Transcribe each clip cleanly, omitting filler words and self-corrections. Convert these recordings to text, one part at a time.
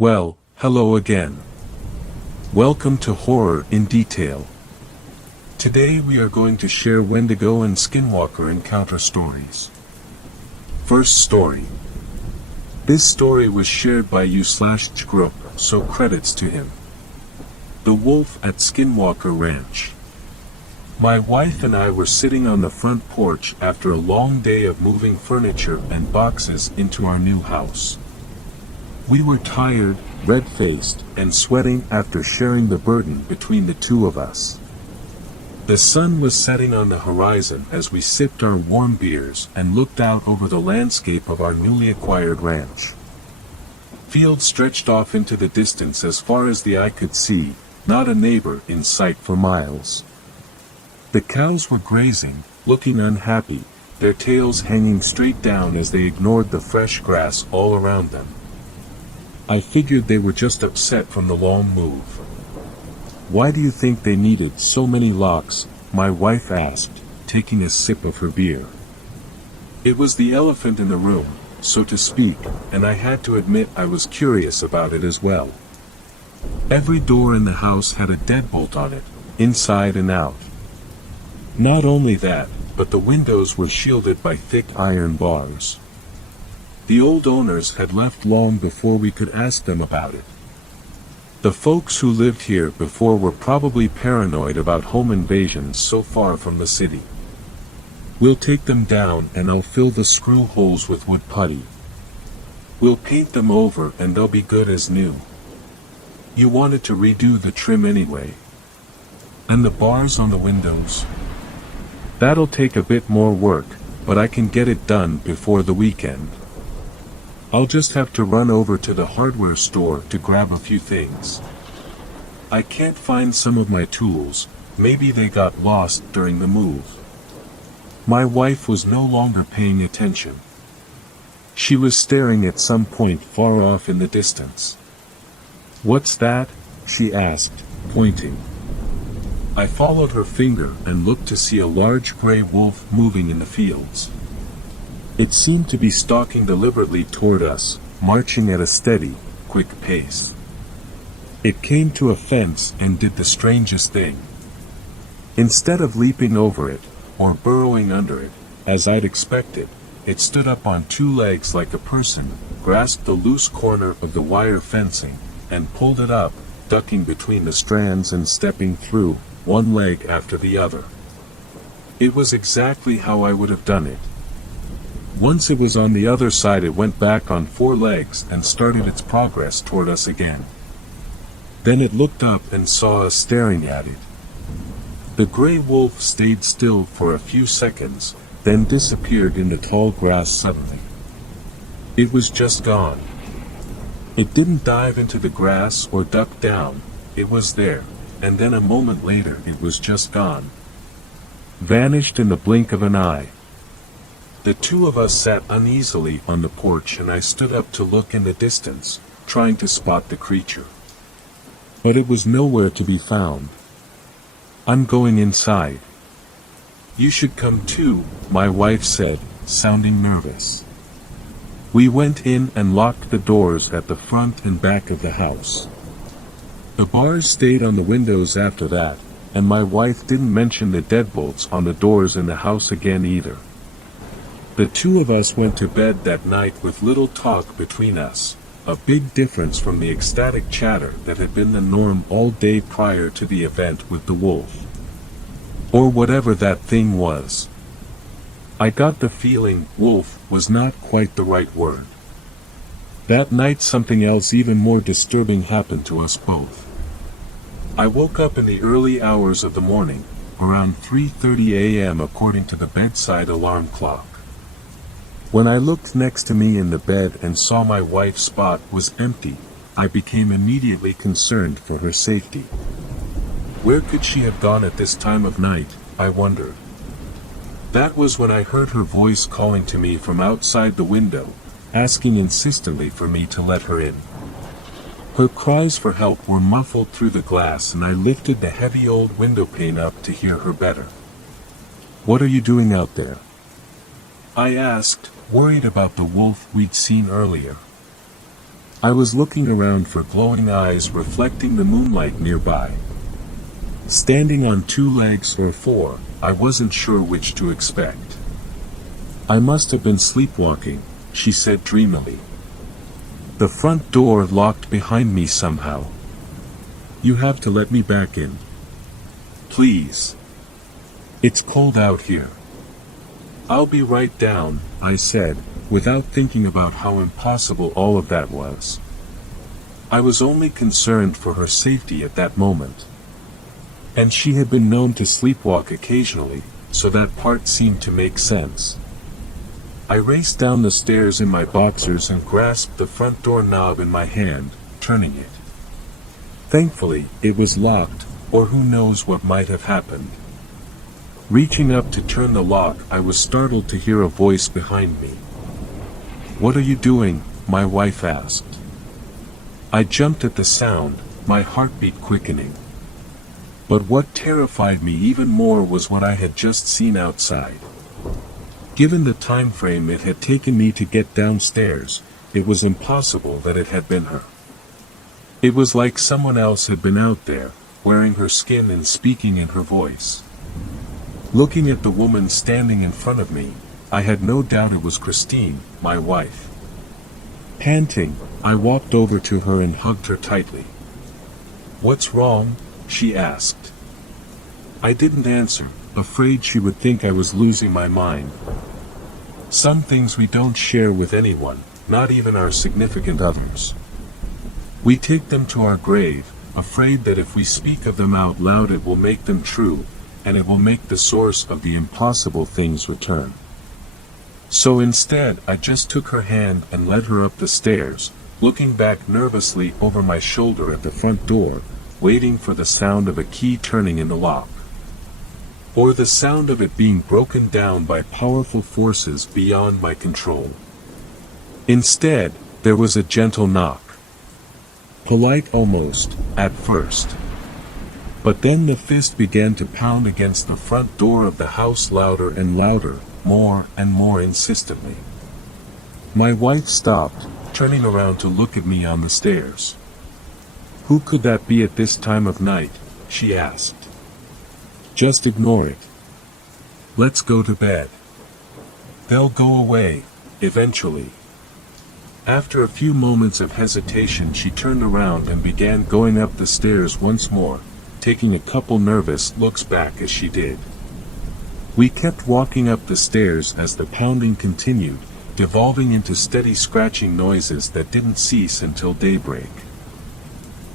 Well, hello again. Welcome to Horror in Detail. Today we are going to share Wendigo and Skinwalker encounter stories. First story. This story was shared by you/group, so credits to him. The Wolf at Skinwalker Ranch. My wife and I were sitting on the front porch after a long day of moving furniture and boxes into our new house. We were tired, red-faced, and sweating after sharing the burden between the two of us. The sun was setting on the horizon as we sipped our warm beers and looked out over the landscape of our newly acquired ranch. Fields stretched off into the distance as far as the eye could see, not a neighbor in sight for miles. The cows were grazing, looking unhappy, their tails hanging straight down as they ignored the fresh grass all around them. I figured they were just upset from the long move. "Why do you think they needed so many locks?" my wife asked, taking a sip of her beer. It was the elephant in the room, so to speak, and I had to admit I was curious about it as well. Every door in the house had a deadbolt on it, inside and out. Not only that, but the windows were shielded by thick iron bars. The old owners had left long before we could ask them about it. The folks who lived here before were probably paranoid about home invasions so far from the city. "We'll take them down and I'll fill the screw holes with wood putty. We'll paint them over and they'll be good as new. You wanted to redo the trim anyway. And the bars on the windows? That'll take a bit more work, but I can get it done before the weekend. I'll just have to run over to the hardware store to grab a few things. I can't find some of my tools, maybe they got lost during the move." My wife was no longer paying attention. She was staring at some point far off in the distance. "What's that?" she asked, pointing. I followed her finger and looked to see a large gray wolf moving in the fields. It seemed to be stalking deliberately toward us, marching at a steady, quick pace. It came to a fence and did the strangest thing. Instead of leaping over it, or burrowing under it, as I'd expected, it stood up on two legs like a person, grasped the loose corner of the wire fencing, and pulled it up, ducking between the strands and stepping through, one leg after the other. It was exactly how I would have done it. Once it was on the other side, it went back on four legs and started its progress toward us again. Then it looked up and saw us staring at it. The gray wolf stayed still for a few seconds, then disappeared in the tall grass suddenly. It was just gone. It didn't dive into the grass or duck down, it was there, and then a moment later it was just gone. Vanished in the blink of an eye. The two of us sat uneasily on the porch and I stood up to look in the distance, trying to spot the creature. But it was nowhere to be found. "I'm going inside." "You should come too," my wife said, sounding nervous. We went in and locked the doors at the front and back of the house. The bars stayed on the windows after that, and my wife didn't mention the deadbolts on the doors in the house again either. The two of us went to bed that night with little talk between us, a big difference from the ecstatic chatter that had been the norm all day prior to the event with the wolf. Or whatever that thing was. I got the feeling wolf was not quite the right word. That night something else even more disturbing happened to us both. I woke up in the early hours of the morning, around 3:30 a.m. according to the bedside alarm clock. When I looked next to me in the bed and saw my wife's spot was empty, I became immediately concerned for her safety. Where could she have gone at this time of night, I wondered. That was when I heard her voice calling to me from outside the window, asking insistently for me to let her in. Her cries for help were muffled through the glass and I lifted the heavy old window pane up to hear her better. "What are you doing out there?" I asked, worried about the wolf we'd seen earlier. I was looking around for glowing eyes reflecting the moonlight nearby. Standing on 2 legs or 4, I wasn't sure which to expect. I must have been sleepwalking, she said dreamily. The front door locked behind me somehow. You have to let me back in. Please. It's cold out here. I'll be right down, I said, without thinking about how impossible all of that was. I was only concerned for her safety at that moment. And she had been known to sleepwalk occasionally, so that part seemed to make sense. I raced down the stairs in my boxers and grasped the front door knob in my hand, turning it. Thankfully, it was locked, or who knows what might have happened. Reaching up to turn the lock, I was startled to hear a voice behind me. "What are you doing?" my wife asked. I jumped at the sound, my heartbeat quickening. But what terrified me even more was what I had just seen outside. Given the time frame it had taken me to get downstairs, it was impossible that it had been her. It was like someone else had been out there, wearing her skin and speaking in her voice. Looking at the woman standing in front of me, I had no doubt it was Christine, my wife. Panting, I walked over to her and hugged her tightly. "What's wrong?" she asked. I didn't answer, afraid she would think I was losing my mind. Some things we don't share with anyone, not even our significant others. We take them to our grave, afraid that if we speak of them out loud it will make them true, and it will make the source of the impossible things return. So instead, I just took her hand and led her up the stairs, looking back nervously over my shoulder at the front door, waiting for the sound of a key turning in the lock. Or the sound of it being broken down by powerful forces beyond my control. Instead, there was a gentle knock. Polite almost, at first. But then the fist began to pound against the front door of the house louder and louder, more and more insistently. My wife stopped, turning around to look at me on the stairs. "Who could that be at this time of night?" she asked. "Just ignore it. Let's go to bed. They'll go away, eventually." After a few moments of hesitation she turned around and began going up the stairs once more, taking a couple nervous looks back as she did. We kept walking up the stairs as the pounding continued, devolving into steady scratching noises that didn't cease until daybreak.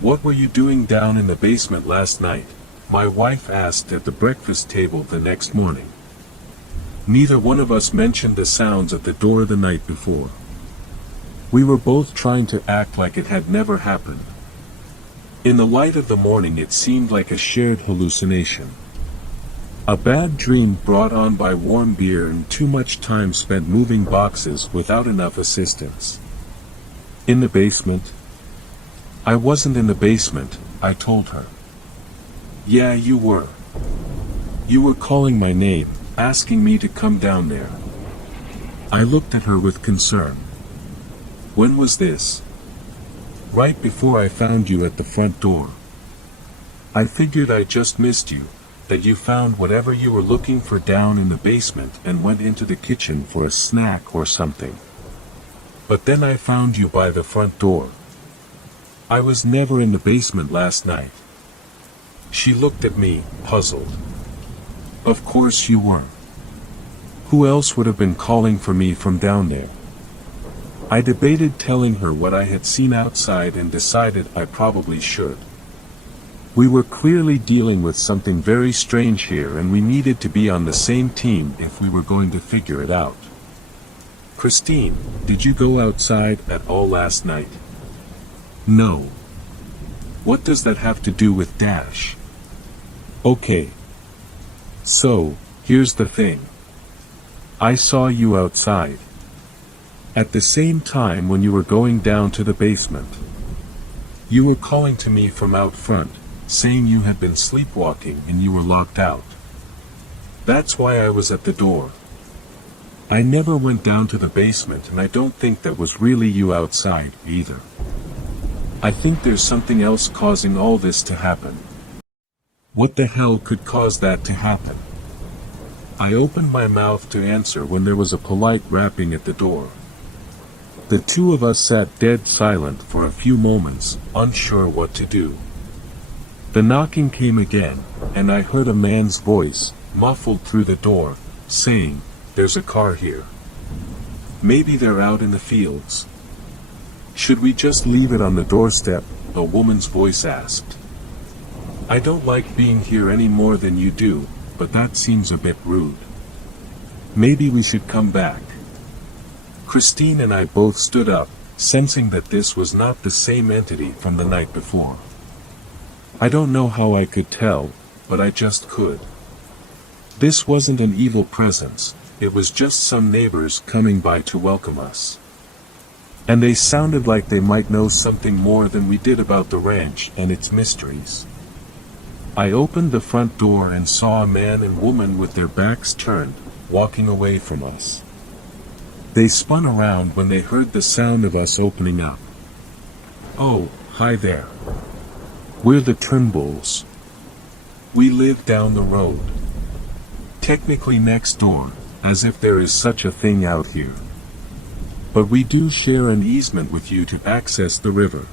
"What were you doing down in the basement last night?" my wife asked at the breakfast table the next morning. Neither one of us mentioned the sounds at the door the night before. We were both trying to act like it had never happened. In the light of the morning it seemed like a shared hallucination. A bad dream brought on by warm beer and too much time spent moving boxes without enough assistance. "In the basement?" "I wasn't in the basement," I told her. "Yeah, you were. You were calling my name, asking me to come down there." I looked at her with concern. "When was this?" "Right before I found you at the front door. I figured I just missed you, that you found whatever you were looking for down in the basement and went into the kitchen for a snack or something. But then I found you by the front door. I was never in the basement last night." She looked at me, puzzled. "Of course you weren't. Who else would have been calling for me from down there?" I debated telling her what I had seen outside and decided I probably should. We were clearly dealing with something very strange here and we needed to be on the same team if we were going to figure it out. "Christine, did you go outside at all last night?" "No." "What does that have to do with Dash?" "Okay. So, here's the thing. I saw you outside. At the same time when you were going down to the basement. You were calling to me from out front, saying you had been sleepwalking and you were locked out. That's why I was at the door. I never went down to the basement and I don't think that was really you outside, either." I think there's something else causing all this to happen. What the hell could cause that to happen? I opened my mouth to answer when there was a polite rapping at the door. The two of us sat dead silent for a few moments, unsure what to do. The knocking came again, and I heard a man's voice, muffled through the door, saying, "There's a car here. Maybe they're out in the fields." "Should we just leave it on the doorstep?" a woman's voice asked. "I don't like being here any more than you do, but that seems a bit rude. Maybe we should come back." Christine and I both stood up, sensing that this was not the same entity from the night before. I don't know how I could tell, but I just could. This wasn't an evil presence, it was just some neighbors coming by to welcome us. And they sounded like they might know something more than we did about the ranch and its mysteries. I opened the front door and saw a man and woman with their backs turned, walking away from us. They spun around when they heard the sound of us opening up. "Oh, hi there. We're the Turnbulls. We live down the road. Technically next door, as if there is such a thing out here. But we do share an easement with you to access the river.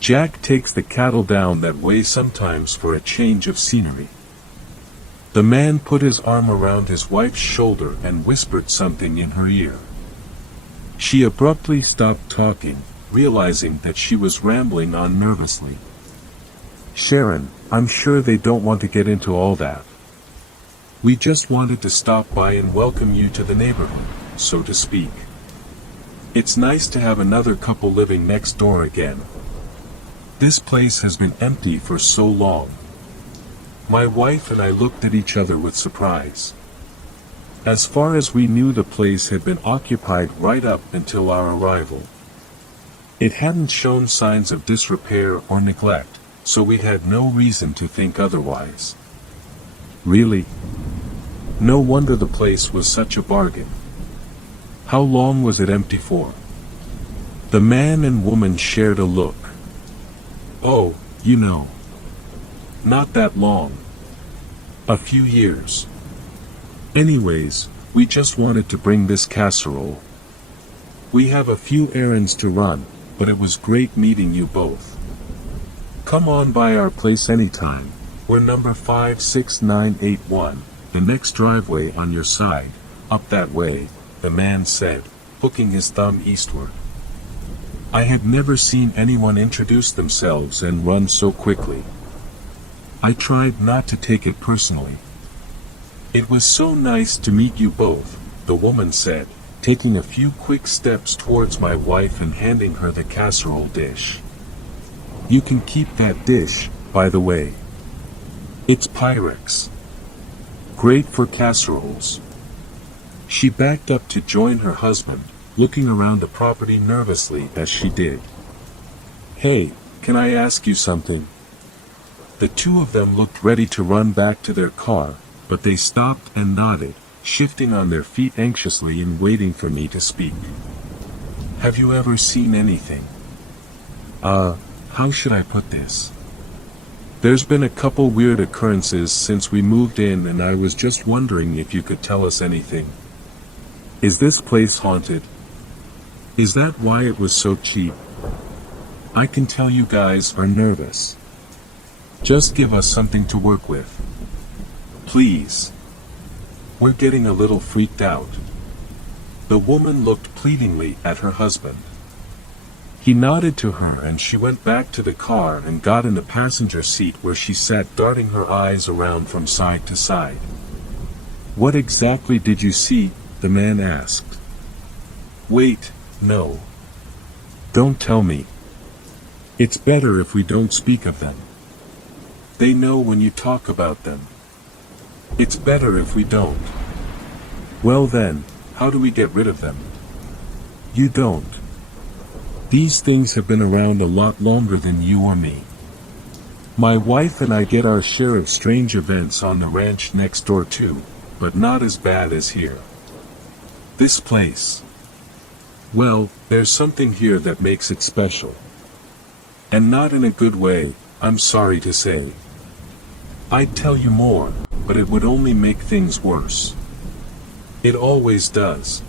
Jack takes the cattle down that way sometimes for a change of scenery." The man put his arm around his wife's shoulder and whispered something in her ear. She abruptly stopped talking, realizing that she was rambling on nervously. "Sharon, I'm sure they don't want to get into all that. We just wanted to stop by and welcome you to the neighborhood, so to speak. It's nice to have another couple living next door again. This place has been empty for so long." My wife and I looked at each other with surprise. As far as we knew, the place had been occupied right up until our arrival. It hadn't shown signs of disrepair or neglect, so we had no reason to think otherwise. Really? No wonder the place was such a bargain. How long was it empty for? The man and woman shared a look. "Oh, you know. Not that long. A few years. Anyways, we just wanted to bring this casserole. We have a few errands to run, but it was great meeting you both. Come on by our place anytime. We're number 56981, the next driveway on your side, up that way," the man said, hooking his thumb eastward. I had never seen anyone introduce themselves and run so quickly. I tried not to take it personally. "It was so nice to meet you both," the woman said, taking a few quick steps towards my wife and handing her the casserole dish. "You can keep that dish, by the way. It's Pyrex. Great for casseroles." She backed up to join her husband, looking around the property nervously as she did. "Hey, can I ask you something?" The two of them looked ready to run back to their car, but they stopped and nodded, shifting on their feet anxiously and waiting for me to speak. "Have you ever seen anything? How should I put this? There's been a couple weird occurrences since we moved in, and I was just wondering if you could tell us anything. Is this place haunted? Is that why it was so cheap? I can tell you guys are nervous. Just give us something to work with. Please. We're getting a little freaked out." The woman looked pleadingly at her husband. He nodded to her and she went back to the car and got in the passenger seat, where she sat darting her eyes around from side to side. "What exactly did you see?" the man asked. "Wait, no. Don't tell me. It's better if we don't speak of them. They know when you talk about them. It's better if we don't." "Well then, how do we get rid of them?" "You don't. These things have been around a lot longer than you or me. My wife and I get our share of strange events on the ranch next door too, but not as bad as here. This place. Well, there's something here that makes it special. And not in a good way, I'm sorry to say. I'd tell you more, but it would only make things worse. It always does.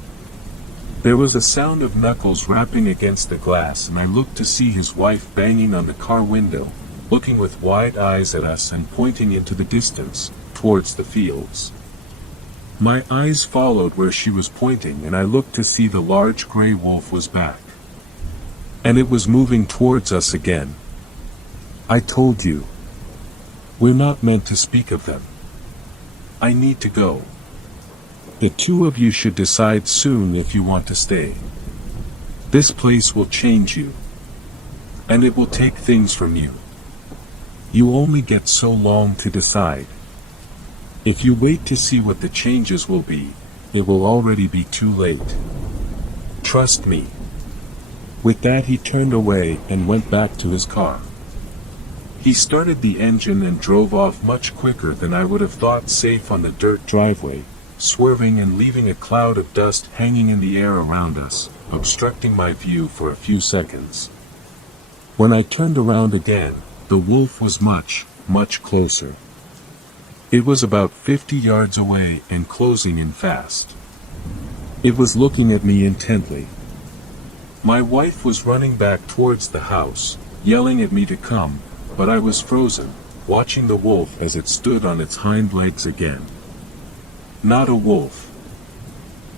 There was a sound of knuckles rapping against the glass, and I looked to see his wife banging on the car window, looking with wide eyes at us and pointing into the distance, towards the fields. My eyes followed where she was pointing, and I looked to see the large gray wolf was back. And it was moving towards us again. I told you. We're not meant to speak of them. I need to go. The two of you should decide soon if you want to stay. This place will change you. And it will take things from you. You only get so long to decide. If you wait to see what the changes will be, it will already be too late. Trust me. With that he turned away and went back to his car. He started the engine and drove off much quicker than I would have thought, safe on the dirt driveway, swerving and leaving a cloud of dust hanging in the air around us, obstructing my view for a few seconds. When I turned around again, the wolf was much, much closer. It was about 50 yards away and closing in fast. It was looking at me intently. My wife was running back towards the house, yelling at me to come, but I was frozen, watching the wolf as it stood on its hind legs again. Not a wolf.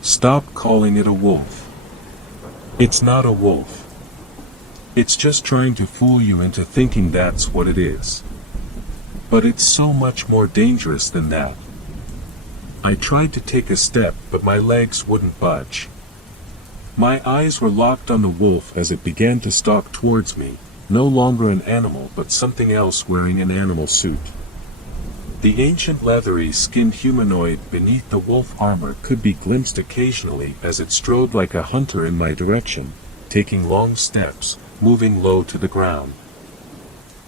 Stop calling it a wolf. It's not a wolf. It's just trying to fool you into thinking that's what it is. But it's so much more dangerous than that. I tried to take a step, but my legs wouldn't budge. My eyes were locked on the wolf as it began to stalk towards me, no longer an animal but something else wearing an animal suit. The ancient leathery skinned humanoid beneath the wolf armor could be glimpsed occasionally as it strode like a hunter in my direction, taking long steps, moving low to the ground.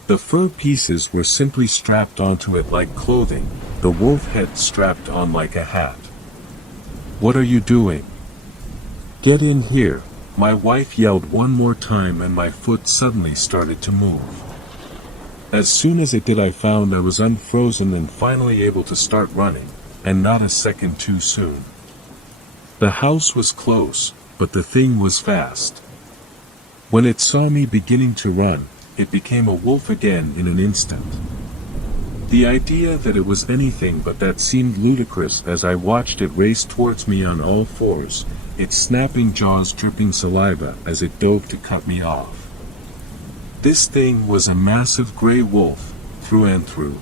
The fur pieces were simply strapped onto it like clothing, the wolf head strapped on like a hat. What are you doing? Get in here, my wife yelled one more time, and my foot suddenly started to move. As soon as it did, I found I was unfrozen and finally able to start running, and not a second too soon. The house was close, but the thing was fast. When it saw me beginning to run, it became a wolf again in an instant. The idea that it was anything but that seemed ludicrous as I watched it race towards me on all fours, its snapping jaws dripping saliva as it dove to cut me off. This thing was a massive gray wolf, through and through.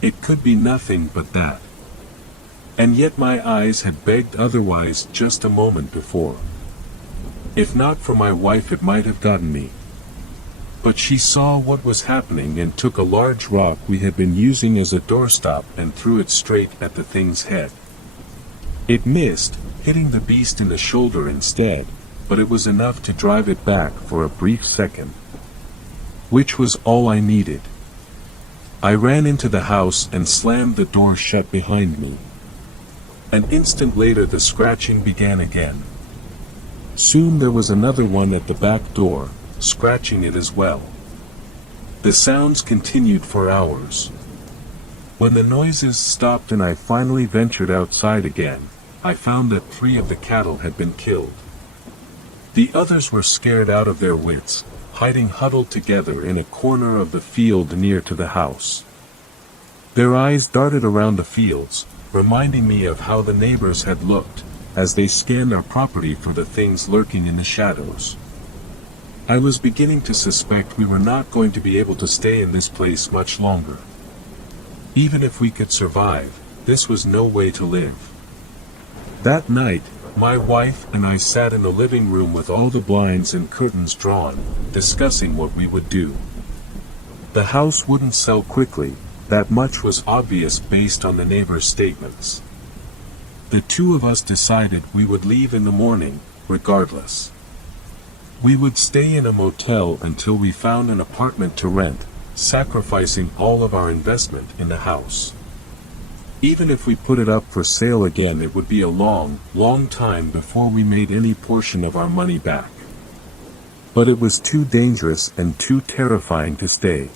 It could be nothing but that. And yet my eyes had begged otherwise just a moment before. If not for my wife, it might have gotten me. But she saw what was happening and took a large rock we had been using as a doorstop and threw it straight at the thing's head. It missed, hitting the beast in the shoulder instead, but it was enough to drive it back for a brief second. Which was all I needed. I ran into the house and slammed the door shut behind me. An instant later the scratching began again. Soon there was another one at the back door, scratching it as well. The sounds continued for hours. When the noises stopped and I finally ventured outside again, I found that 3 of the cattle had been killed. The others were scared out of their wits, hiding huddled together in a corner of the field near to the house. Their eyes darted around the fields, reminding me of how the neighbors had looked, as they scanned our property for the things lurking in the shadows. I was beginning to suspect we were not going to be able to stay in this place much longer. Even if we could survive, this was no way to live. That night, my wife and I sat in the living room with all the blinds and curtains drawn, discussing what we would do. The house wouldn't sell quickly, that much was obvious based on the neighbors' statements. The 2 of us decided we would leave in the morning, regardless. We would stay in a motel until we found an apartment to rent, sacrificing all of our investment in the house. Even if we put it up for sale again, it would be a long, long time before we made any portion of our money back. but it was too dangerous and too terrifying to stay.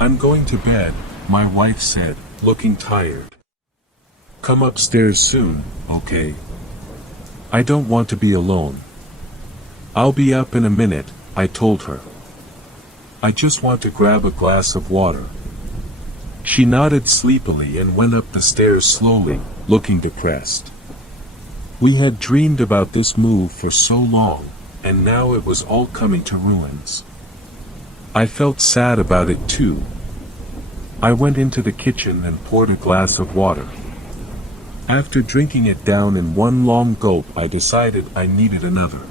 "I'm going to bed," my wife said, looking tired. "Come upstairs soon, okay? I don't want to be alone." "I'll be up in a minute," I told her. "I just want to grab a glass of water." She nodded sleepily and went up the stairs slowly, looking depressed. We had dreamed about this move for so long, and now it was all coming to ruins. I felt sad about it too. I went into the kitchen and poured a glass of water. After drinking it down in one long gulp, I decided I needed another.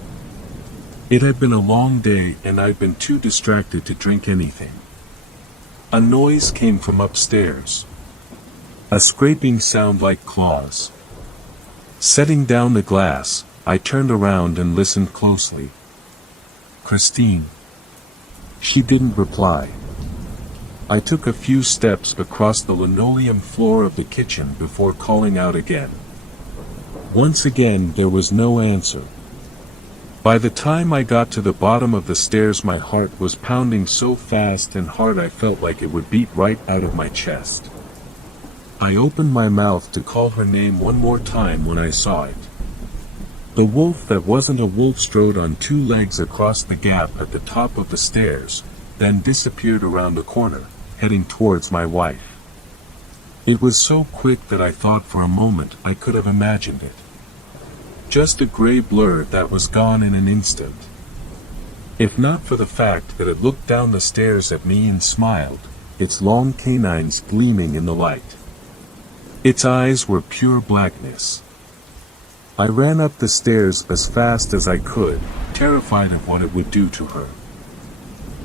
It had been a long day and I'd been too distracted to drink anything. A noise came from upstairs. A scraping sound like claws. Setting down the glass, I turned around and listened closely. "Christine." She didn't reply. I took a few steps across the linoleum floor of the kitchen before calling out again. Once again there was no answer. By the time I got to the bottom of the stairs, my heart was pounding so fast and hard I felt like it would beat right out of my chest. I opened my mouth to call her name one more time when I saw it. The wolf that wasn't a wolf strode on two legs across the gap at the top of the stairs, then disappeared around the corner, heading towards my wife. It was so quick that I thought for a moment I could have imagined it. Just a gray blur that was gone in an instant. If not for the fact that it looked down the stairs at me and smiled, its long canines gleaming in the light. Its eyes were pure blackness. I ran up the stairs as fast as I could, terrified of what it would do to her.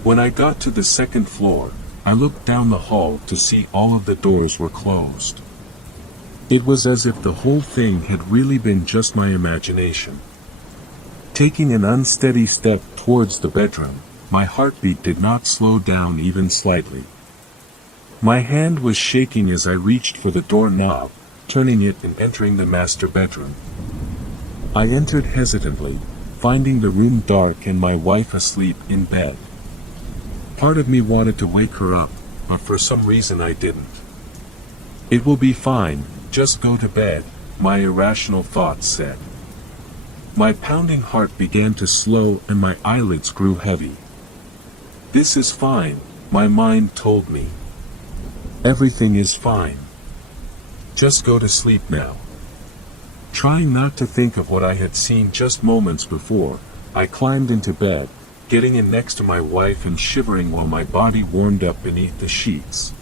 When I got to the second floor, I looked down the hall to see all of the doors were closed. It was as if the whole thing had really been just my imagination. Taking an unsteady step towards the bedroom, my heartbeat did not slow down even slightly. My hand was shaking as I reached for the doorknob, turning it and entering the master bedroom. I entered hesitantly, finding the room dark and my wife asleep in bed. Part of me wanted to wake her up, but for some reason I didn't. "It will be fine, just go to bed," my irrational thoughts said. My pounding heart began to slow and my eyelids grew heavy. "This is fine," my mind told me. "Everything is fine. Just go to sleep now." Trying not to think of what I had seen just moments before, I climbed into bed, getting in next to my wife and shivering while my body warmed up beneath the sheets.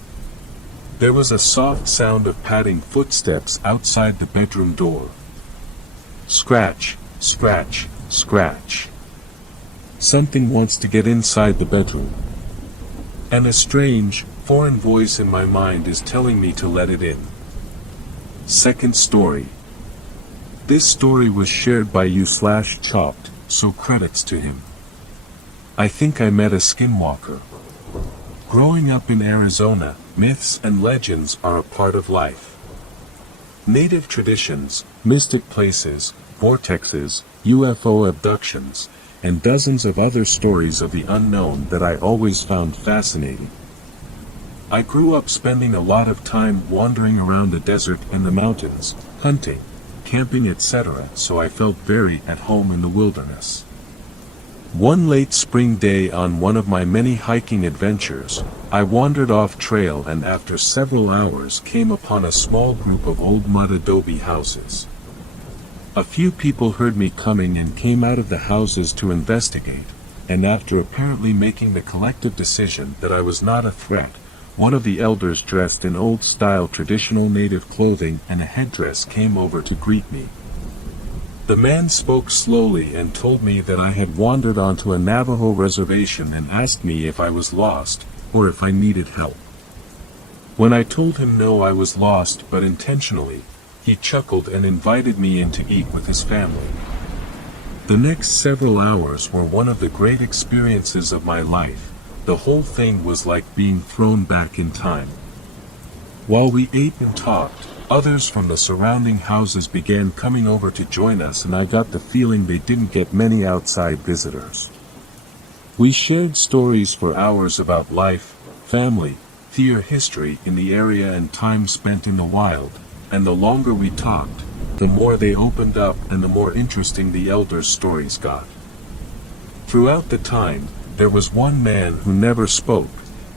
There was a soft sound of padding footsteps outside the bedroom door. Scratch, scratch, scratch. Something wants to get inside the bedroom. And a strange, foreign voice in my mind is telling me to let it in. Second story. This story was shared by you/chopped, so credits to him. I think I met a skinwalker. Growing up in Arizona, myths and legends are a part of life. Native traditions, mystic places, vortexes, UFO abductions, and dozens of other stories of the unknown that I always found fascinating. I grew up spending a lot of time wandering around the desert and the mountains, hunting, camping, etc., so I felt very at home in the wilderness. One late spring day on one of my many hiking adventures, I wandered off trail and after several hours came upon a small group of old mud adobe houses. A few people heard me coming and came out of the houses to investigate, and after apparently making the collective decision that I was not a threat, one of the elders dressed in old-style traditional native clothing and a headdress came over to greet me. The man spoke slowly and told me that I had wandered onto a Navajo reservation and asked me if I was lost, or if I needed help. When I told him no, I was lost but intentionally, he chuckled and invited me in to eat with his family. The next several hours were one of the great experiences of my life. The whole thing was like being thrown back in time. While we ate and talked, others from the surrounding houses began coming over to join us, and I got the feeling they didn't get many outside visitors. We shared stories for hours about life, family, theater history in the area and time spent in the wild, and the longer we talked, the more they opened up and the more interesting the elders' stories got. Throughout the time, there was one man who never spoke.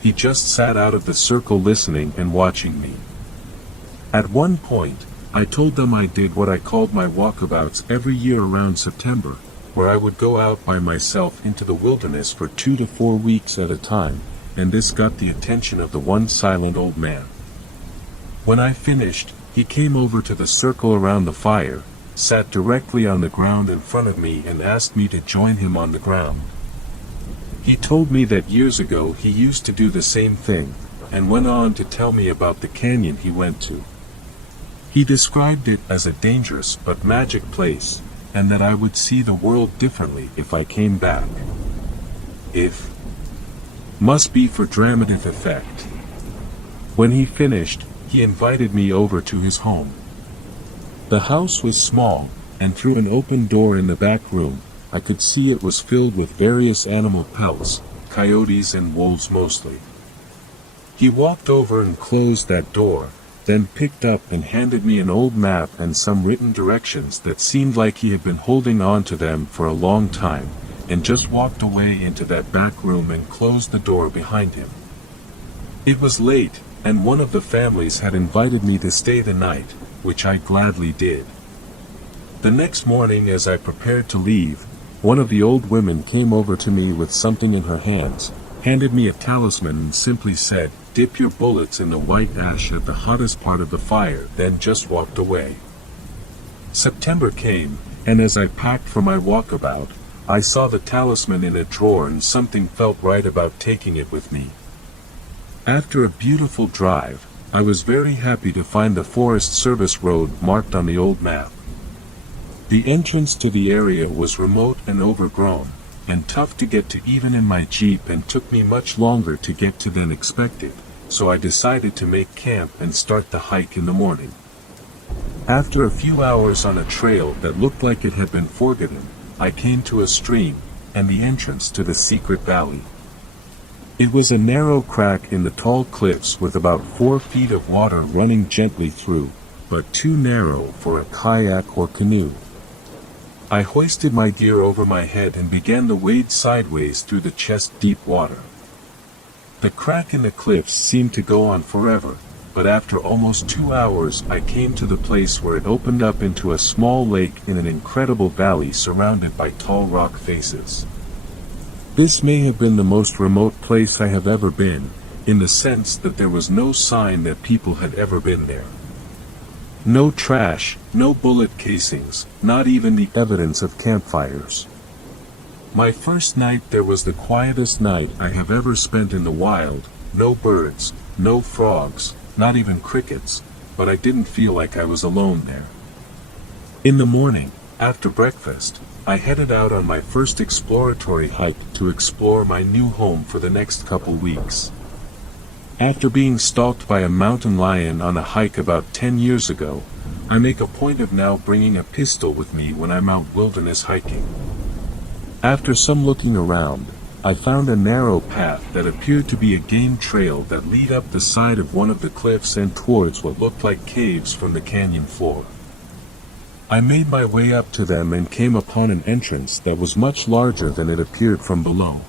He just sat out of the circle listening and watching me. At one point, I told them I did what I called my walkabouts every year around September, where I would go out by myself into the wilderness for 2 to 4 weeks at a time, and this got the attention of the one silent old man. When I finished, he came over to the circle around the fire, sat directly on the ground in front of me and asked me to join him on the ground. He told me that years ago he used to do the same thing, and went on to tell me about the canyon he went to. He described it as a dangerous but magic place, and that I would see the world differently if I came back. If must be for dramatic effect. When he finished, he invited me over to his home. The house was small, and through an open door in the back room, I could see it was filled with various animal pelts, coyotes and wolves mostly. He walked over and closed that door, then picked up and handed me an old map and some written directions that seemed like he had been holding on to them for a long time, and just walked away into that back room and closed the door behind him. It was late, and one of the families had invited me to stay the night, which I gladly did. The next morning as I prepared to leave, one of the old women came over to me with something in her hands, handed me a talisman and simply said, "Dip your bullets in the white ash at the hottest part of the fire," then just walked away. September came, and as I packed for my walkabout, I saw the talisman in a drawer and something felt right about taking it with me. After a beautiful drive, I was very happy to find the Forest Service road marked on the old map. The entrance to the area was remote and overgrown, and tough to get to even in my Jeep, and took me much longer to get to than expected, so I decided to make camp and start the hike in the morning. After a few hours on a trail that looked like it had been forgotten, I came to a stream, and the entrance to the secret valley. It was a narrow crack in the tall cliffs with about 4 feet of water running gently through, but too narrow for a kayak or canoe. I hoisted my gear over my head and began to wade sideways through the chest-deep water. The crack in the cliffs seemed to go on forever, but after almost 2 hours I came to the place where it opened up into a small lake in an incredible valley surrounded by tall rock faces. This may have been the most remote place I have ever been, in the sense that there was no sign that people had ever been there. No trash, no bullet casings, not even the evidence of campfires. My first night there was the quietest night I have ever spent in the wild, no birds, no frogs, not even crickets, but I didn't feel like I was alone there. In the morning, after breakfast, I headed out on my first exploratory hike to explore my new home for the next couple weeks. After being stalked by a mountain lion on a hike about 10 years ago, I make a point of now bringing a pistol with me when I'm out wilderness hiking. After some looking around, I found a narrow path that appeared to be a game trail that led up the side of one of the cliffs and towards what looked like caves from the canyon floor. I made my way up to them and came upon an entrance that was much larger than it appeared from below.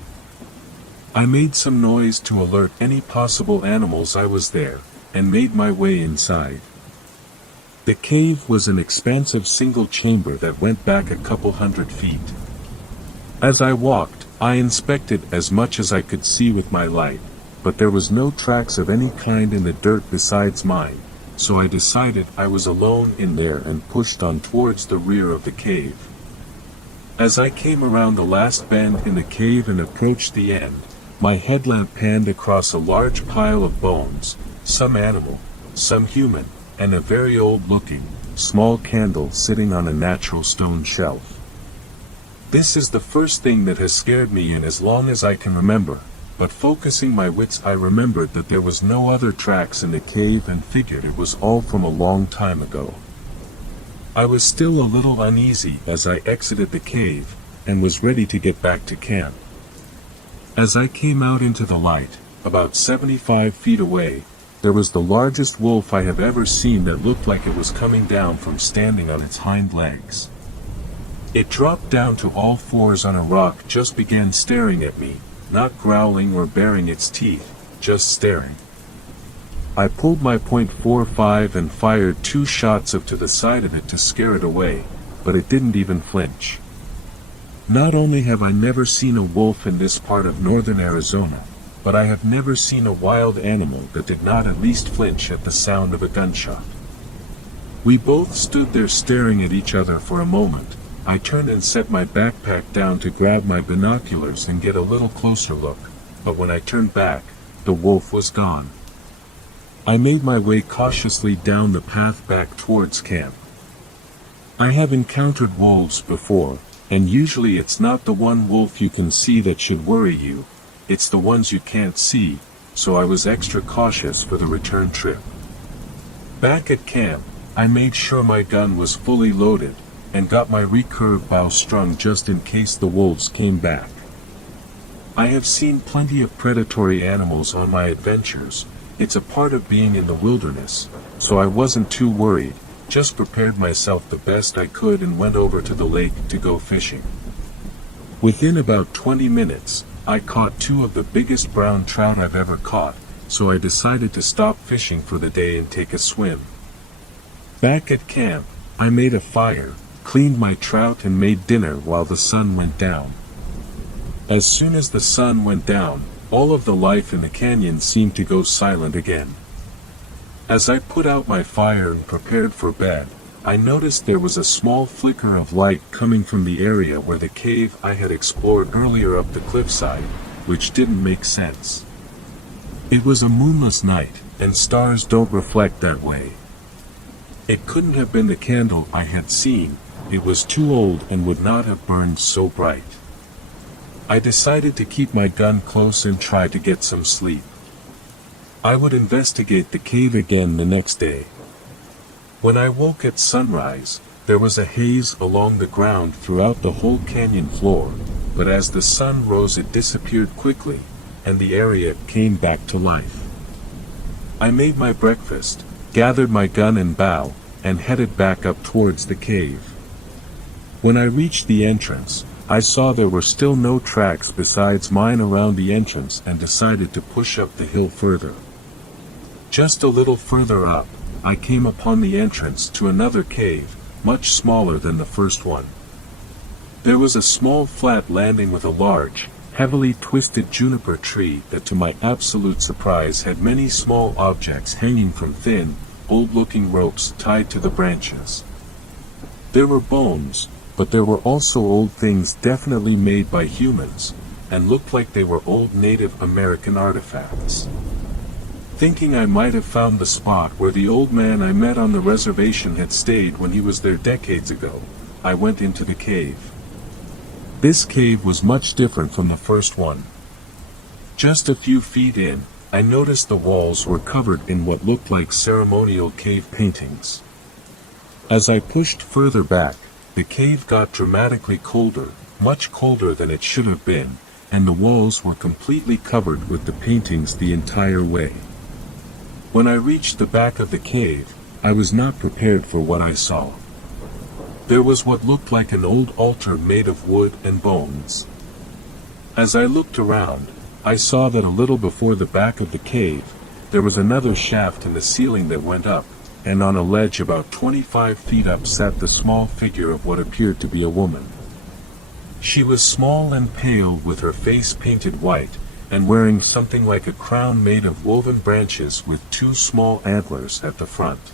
I made some noise to alert any possible animals I was there, and made my way inside. The cave was an expansive single chamber that went back a couple 100 feet. As I walked, I inspected as much as I could see with my light, but there was no tracks of any kind in the dirt besides mine, so I decided I was alone in there and pushed on towards the rear of the cave. As I came around the last bend in the cave and approached the end, my headlamp panned across a large pile of bones, some animal, some human, and a very old-looking, small candle sitting on a natural stone shelf. This is the first thing that has scared me in as long as I can remember, but focusing my wits I remembered that there was no other tracks in the cave and figured it was all from a long time ago. I was still a little uneasy as I exited the cave, and was ready to get back to camp. As I came out into the light, about 75 feet away, there was the largest wolf I have ever seen that looked like it was coming down from standing on its hind legs. It dropped down to all fours on a rock, just began staring at me, not growling or baring its teeth, just staring. I pulled my .45 and fired 2 shots up to the side of it to scare it away, but it didn't even flinch. Not only have I never seen a wolf in this part of northern Arizona, but I have never seen a wild animal that did not at least flinch at the sound of a gunshot. We both stood there staring at each other for a moment. I turned and set my backpack down to grab my binoculars and get a little closer look, but when I turned back, the wolf was gone. I made my way cautiously down the path back towards camp. I have encountered wolves before, and usually it's not the one wolf you can see that should worry you, it's the ones you can't see, so I was extra cautious for the return trip. Back at camp, I made sure my gun was fully loaded, and got my recurve bow strung just in case the wolves came back. I have seen plenty of predatory animals on my adventures. It's a part of being in the wilderness, so I wasn't too worried, just prepared myself the best I could and went over to the lake to go fishing. Within about 20 minutes, I caught 2 of the biggest brown trout I've ever caught, so I decided to stop fishing for the day and take a swim. Back at camp, I made a fire, cleaned my trout and made dinner while the sun went down. As soon as the sun went down, all of the life in the canyon seemed to go silent again. As I put out my fire and prepared for bed, I noticed there was a small flicker of light coming from the area where the cave I had explored earlier up the cliffside, which didn't make sense. It was a moonless night, and stars don't reflect that way. It couldn't have been the candle I had seen, it was too old and would not have burned so bright. I decided to keep my gun close and try to get some sleep. I would investigate the cave again the next day. When I woke at sunrise, there was a haze along the ground throughout the whole canyon floor, but as the sun rose it disappeared quickly, and the area came back to life. I made my breakfast, gathered my gun and bow, and headed back up towards the cave. When I reached the entrance, I saw there were still no tracks besides mine around the entrance and decided to push up the hill further. Just a little further up, I came upon the entrance to another cave, much smaller than the first one. There was a small flat landing with a large, heavily twisted juniper tree that to my absolute surprise had many small objects hanging from thin, old-looking ropes tied to the branches. There were bones, but there were also old things definitely made by humans, and looked like they were old Native American artifacts. Thinking I might have found the spot where the old man I met on the reservation had stayed when he was there decades ago, I went into the cave. This cave was much different from the first one. Just a few feet in, I noticed the walls were covered in what looked like ceremonial cave paintings. As I pushed further back, the cave got dramatically colder, much colder than it should have been, and the walls were completely covered with the paintings the entire way. When I reached the back of the cave, I was not prepared for what I saw. There was what looked like an old altar made of wood and bones. As I looked around, I saw that a little before the back of the cave, there was another shaft in the ceiling that went up, and on a ledge about 25 feet up sat the small figure of what appeared to be a woman. She was small and pale with her face painted white, and wearing something like a crown made of woven branches with 2 small antlers at the front.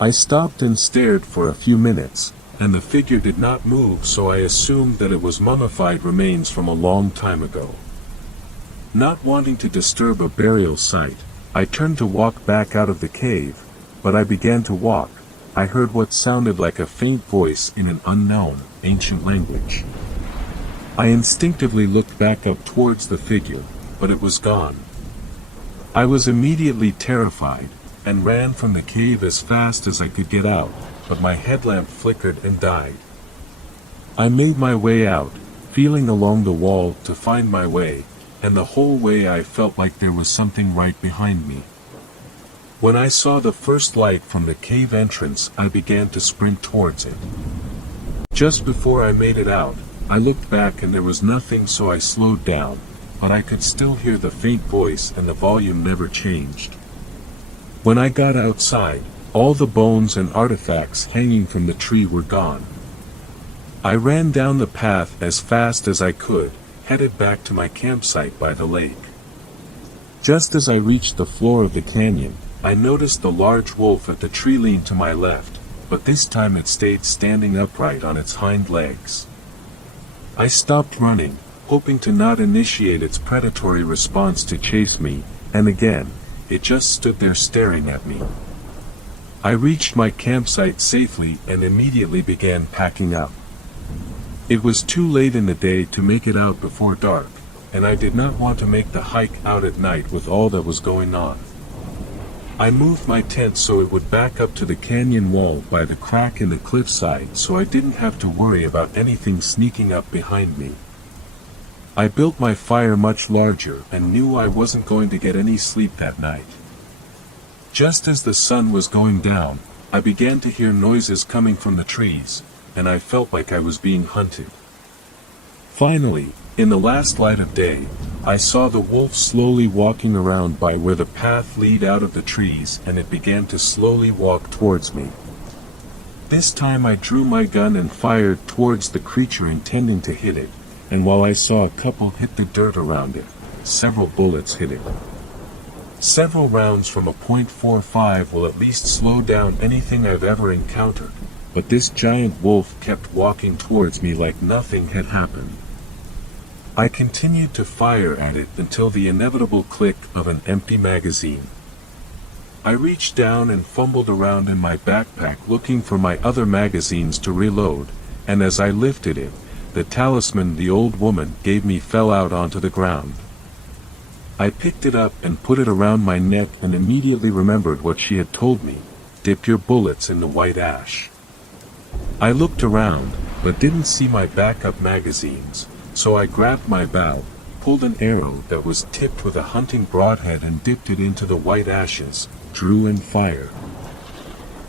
I stopped and stared for a few minutes, and the figure did not move, so I assumed that it was mummified remains from a long time ago. Not wanting to disturb a burial site, I turned to walk back out of the cave, but I began to walk. I heard what sounded like a faint voice in an unknown, ancient language. I instinctively looked back up towards the figure, but it was gone. I was immediately terrified, and ran from the cave as fast as I could get out, but my headlamp flickered and died. I made my way out, feeling along the wall to find my way, and the whole way I felt like there was something right behind me. When I saw the first light from the cave entrance, I began to sprint towards it. Just before I made it out, I looked back and there was nothing, so I slowed down, but I could still hear the faint voice and the volume never changed. When I got outside, all the bones and artifacts hanging from the tree were gone. I ran down the path as fast as I could, headed back to my campsite by the lake. Just as I reached the floor of the canyon, I noticed the large wolf at the tree lean to my left, but this time it stayed standing upright on its hind legs. I stopped running, hoping to not initiate its predatory response to chase me, and again, it just stood there staring at me. I reached my campsite safely and immediately began packing up. It was too late in the day to make it out before dark, and I did not want to make the hike out at night with all that was going on. I moved my tent so it would back up to the canyon wall by the crack in the cliffside, so I didn't have to worry about anything sneaking up behind me. I built my fire much larger and knew I wasn't going to get any sleep that night. Just as the sun was going down, I began to hear noises coming from the trees, and I felt like I was being hunted. Finally, in the last light of day, I saw the wolf slowly walking around by where the path led out of the trees, and it began to slowly walk towards me. This time I drew my gun and fired towards the creature, intending to hit it, and while I saw a couple hit the dirt around it, several bullets hit it. Several rounds from a .45 will at least slow down anything I've ever encountered, but this giant wolf kept walking towards me like nothing had happened. I continued to fire at it until the inevitable click of an empty magazine. I reached down and fumbled around in my backpack looking for my other magazines to reload, and as I lifted it, the talisman the old woman gave me fell out onto the ground. I picked it up and put it around my neck and immediately remembered what she had told me: dip your bullets in the white ash. I looked around, but didn't see my backup magazines, so I grabbed my bow, pulled an arrow that was tipped with a hunting broadhead and dipped it into the white ashes, drew and fired.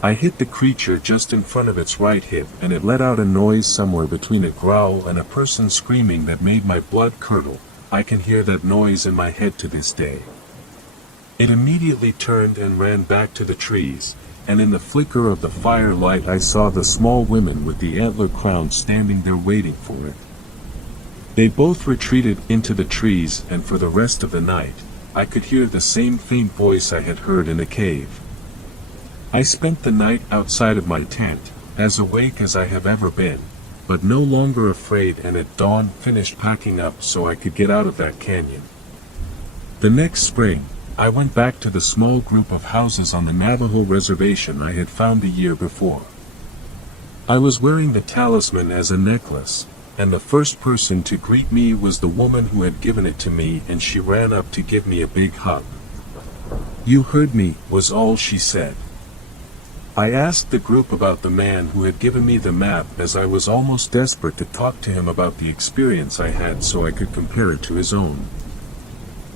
I hit the creature just in front of its right hip, and it let out a noise somewhere between a growl and a person screaming that made my blood curdle. I can hear that noise in my head to this day. It immediately turned and ran back to the trees, and in the flicker of the firelight I saw the small women with the antler crown standing there waiting for it. They both retreated into the trees, and for the rest of the night, I could hear the same faint voice I had heard in the cave. I spent the night outside of my tent, as awake as I have ever been, but no longer afraid, and at dawn finished packing up so I could get out of that canyon. The next spring, I went back to the small group of houses on the Navajo reservation I had found the year before. I was wearing the talisman as a necklace, and the first person to greet me was the woman who had given it to me, and she ran up to give me a big hug. "You heard me," was all she said. I asked the group about the man who had given me the map, as I was almost desperate to talk to him about the experience I had so I could compare it to his own.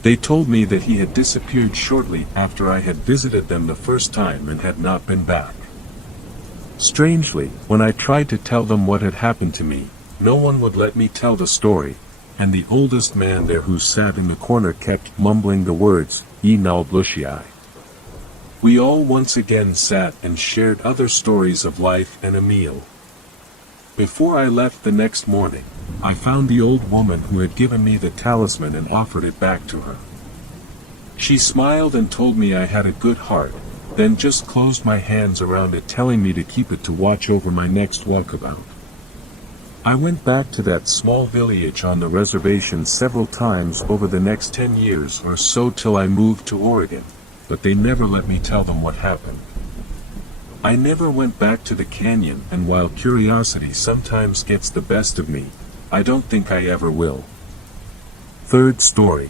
They told me that he had disappeared shortly after I had visited them the first time and had not been back. Strangely, when I tried to tell them what had happened to me, no one would let me tell the story, and the oldest man there who sat in the corner kept mumbling the words, "E Nalblushii." We all once again sat and shared other stories of life and a meal. Before I left the next morning, I found the old woman who had given me the talisman and offered it back to her. She smiled and told me I had a good heart, then just closed my hands around it, telling me to keep it to watch over my next walkabout. I went back to that small village on the reservation several times over the next 10 years or so till I moved to Oregon, but they never let me tell them what happened. I never went back to the canyon, and while curiosity sometimes gets the best of me, I don't think I ever will. Third story.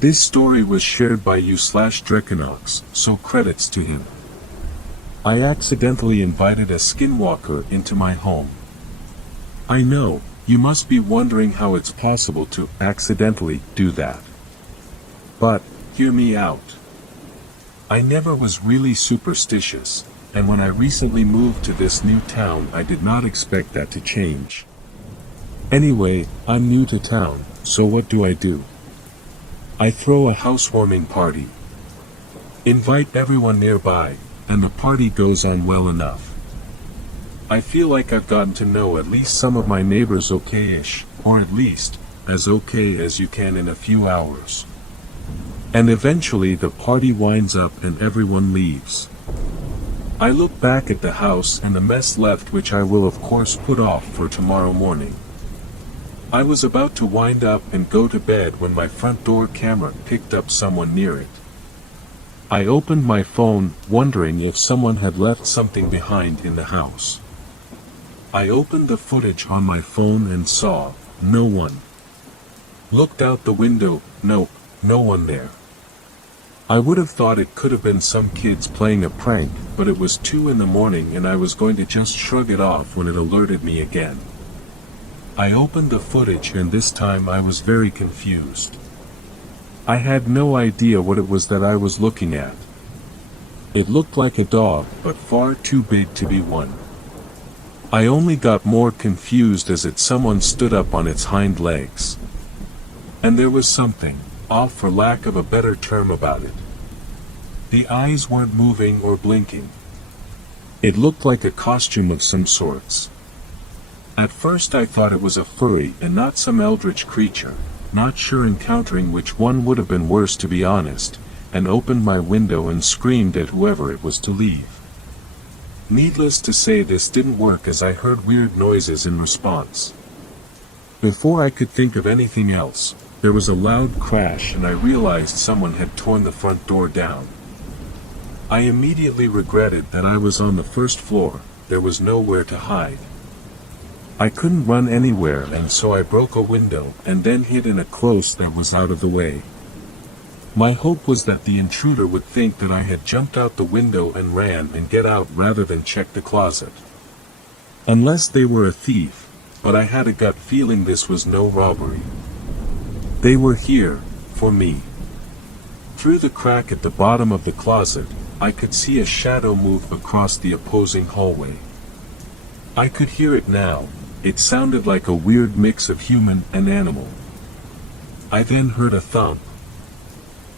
This story was shared by u/Drekanox, so credits to him. I accidentally invited a Skinwalker into my home. I know, You must be wondering how it's possible to accidentally do that. But, hear me out. I never was really superstitious, and when I recently moved to this new town I did not expect that to change. Anyway, I'm new to town, so what do? I throw a housewarming party. Invite everyone nearby, and the party goes on well enough. I feel like I've gotten to know at least some of my neighbors okay-ish, or at least, as okay as you can in a few hours. And eventually the party winds up and everyone leaves. I look back at the house and the mess left, which I will of course put off for tomorrow morning. I was about to wind up and go to bed when my front door camera picked up someone near it. I opened my phone, wondering if someone had left something behind in the house. I opened the footage on my phone and saw no one. Looked out the window, nope, no one there. I would have thought it could have been some kids playing a prank, but it was 2 in the morning and I was going to just shrug it off when it alerted me again. I opened the footage and this time I was very confused. I had no idea what it was that I was looking at. It looked like a dog, but far too big to be one. I only got more confused as someone stood up on its hind legs. And there was something off, for lack of a better term, about it. The eyes weren't moving or blinking. It looked like a costume of some sorts. At first I thought it was a furry and not some eldritch creature, not sure encountering which one would have been worse, to be honest, and opened my window and screamed at whoever it was to leave. Needless to say, this didn't work as I heard weird noises in response. Before I could think of anything else, there was a loud crash and I realized someone had torn the front door down. I immediately regretted that I was on the first floor. There was nowhere to hide. I couldn't run anywhere, and so I broke a window and then hid in a close that was out of the way. My hope was that the intruder would think that I had jumped out the window and ran and get out rather than check the closet. Unless they were a thief, but I had a gut feeling this was no robbery. They were here, for me. Through the crack at the bottom of the closet, I could see a shadow move across the opposing hallway. I could hear it now. It sounded like a weird mix of human and animal. I then heard a thump,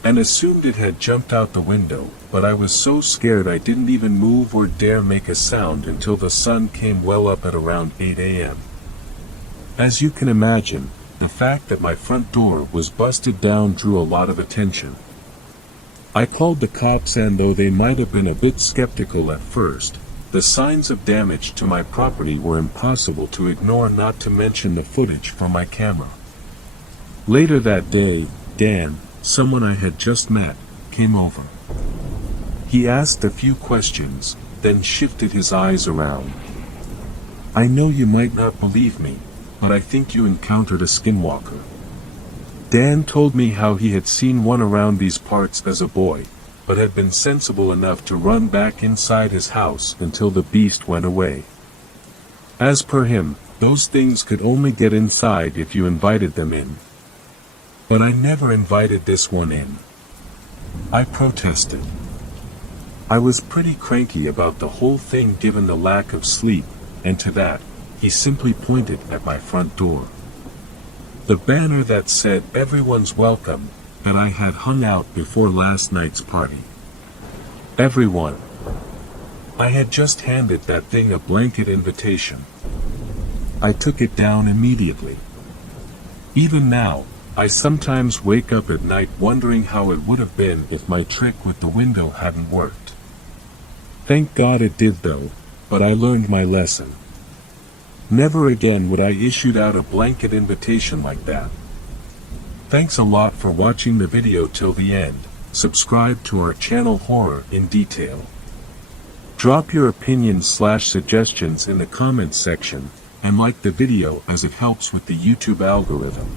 and assumed it had jumped out the window, but I was so scared I didn't even move or dare make a sound until the sun came well up at around 8 a.m. As you can imagine, the fact that my front door was busted down drew a lot of attention. I called the cops, and though they might have been a bit skeptical at first, the signs of damage to my property were impossible to ignore, not to mention the footage from my camera. Later that day, Dan, someone I had just met, came over. He asked a few questions, then shifted his eyes around. I know you might not believe me, but I think you encountered a skinwalker. Dan told me how he had seen one around these parts as a boy, but had been sensible enough to run back inside his house until the beast went away. As per him, those things could only get inside if you invited them in. But I never invited this one in. I protested. I was pretty cranky about the whole thing given the lack of sleep, and to that, he simply pointed at my front door. The banner that said "Everyone's welcome," that I had hung out before last night's party. Everyone. I had just handed that thing a blanket invitation. I took it down immediately. Even now, I sometimes wake up at night wondering how it would have been if my trick with the window hadn't worked. Thank God it did though, but I learned my lesson. Never again would I issue out a blanket invitation like that. Thanks a lot for watching the video till the end. Subscribe to our channel Horror in Detail. Drop your opinions/suggestions in the comments section, and like the video as it helps with the YouTube algorithm.